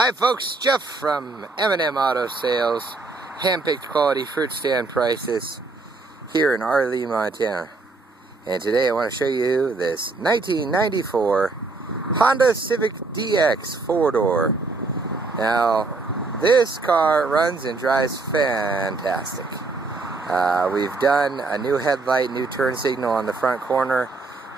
Hi folks, Jeff from M&M Auto Sales, hand-picked quality fruit stand prices here in ARLEE, Montana. And today I want to show you this 1994 Honda Civic DX 4-door. Now, this car runs and drives fantastic. We've done a new headlight, new turn signal on the front corner,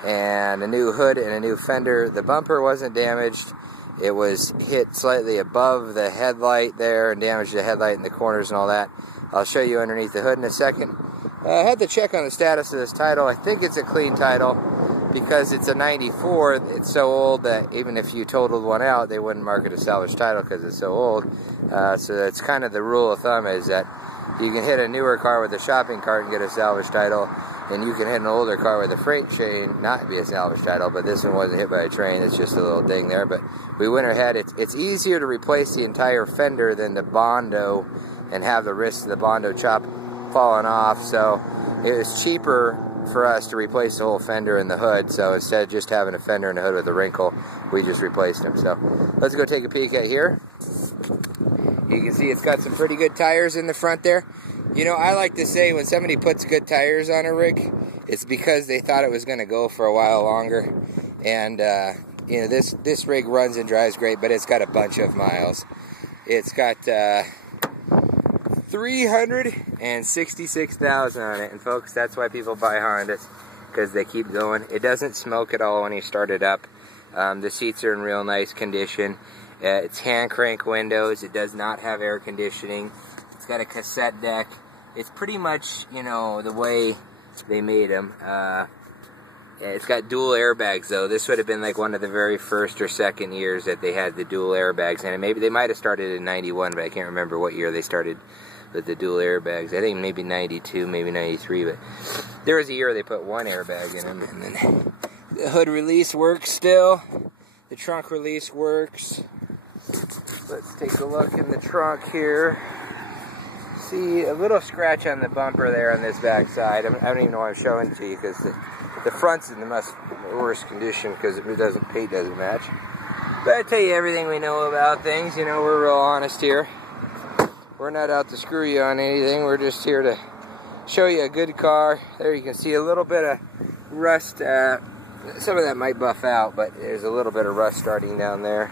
and a new hood and a new fender. The bumper wasn't damaged. It was hit slightly above the headlight there and damaged the headlight in the corners and all that. I'll show you underneath the hood in a second. I had to check on the status of this title. I think it's a clean title because it's a 94. It's so old that even if you totaled one out, they wouldn't mark it a salvage title because it's so old. So that's kind of the rule of thumb, is that you can hit a newer car with a shopping cart and get a salvage title, and you can hit an older car with a freight train, not be a salvage title, but this one wasn't hit by a train. It's just a little ding there, but we went ahead. It's easier to replace the entire fender than the Bondo and have the wrist of the Bondo chop falling off, so it was cheaper for us to replace the whole fender and the hood. So instead of just having a fender and a hood with a wrinkle, we just replaced them. So let's go take a peek at here. You can see it's got some pretty good tires in the front there. You know, I like to say when somebody puts good tires on a rig, it's because they thought it was going to go for a while longer. And, you know, this rig runs and drives great, but it's got a bunch of miles. It's got 366,000 on it. And folks, that's why people buy Hondas, because they keep going. It doesn't smoke at all when you start it up. The seats are in real nice condition. It's hand crank windows. It does not have air conditioning. It's got a cassette deck. It's pretty much, you know, the way they made them. It's got dual airbags, though. This would have been like one of the very first or second years that they had the dual airbags. And maybe they might have started in 91, but I can't remember what year they started with the dual airbags. I think maybe 92, maybe 93, but there was a year they put one airbag in them. And then the hood release works still. The trunk release works. Let's take a look in the trunk here. See a little scratch on the bumper there on this back side. I don't even know why I'm showing it to you, because the front's in the worst condition because paint doesn't match. But I tell you everything we know about things. You know, we're real honest here. We're not out to screw you on anything. We're just here to show you a good car. There you can see a little bit of rust. Some of that might buff out, but there's a little bit of rust starting down there.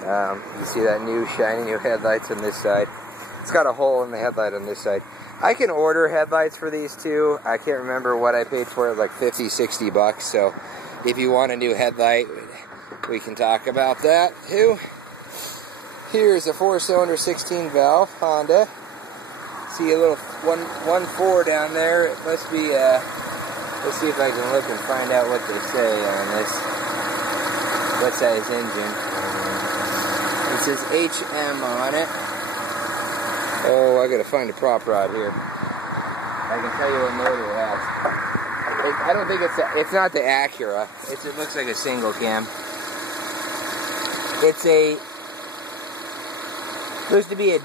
You see that new shiny new headlights on this side. It's got a hole in the headlight on this side. I can order headlights for these too. I can't remember what I paid for it, like 50, 60 bucks. So if you want a new headlight, we can talk about that too. Here's a 4-cylinder 16 valve Honda. See a little 1.4 down there. It must be, let's see if I can look and find out what they say on this. What size engine? It says HM on it. Oh, I gotta find a prop rod here. I can tell you what motor it has. I don't think it's not the Acura. It looks like a single cam. It's supposed to be a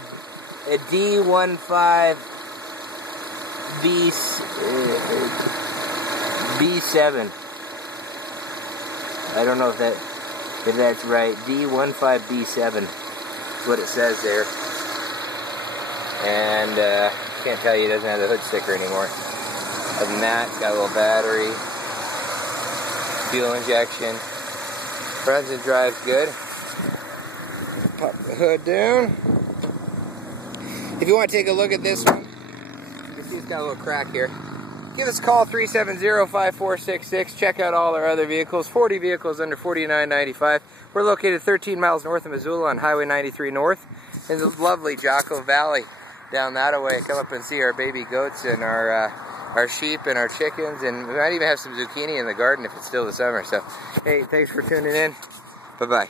D15 B7. I don't know if that's right. D15 B7 is what it says there. And can't tell you, it doesn't have the hood sticker anymore. Other than that, it's got a little battery, fuel injection, runs and drives good. Pop the hood down. If you want to take a look at this one, you can see it's got a little crack here. Give us a call, 370-5466. Check out all our other vehicles. 40 vehicles under $49.95. We're located 13 miles north of Missoula on Highway 93 North in the lovely Jocko Valley. Down that way, come up and see our baby goats and our sheep and our chickens, and we might even have some zucchini in the garden if it's still the summer. So, hey, thanks for tuning in. Bye-bye.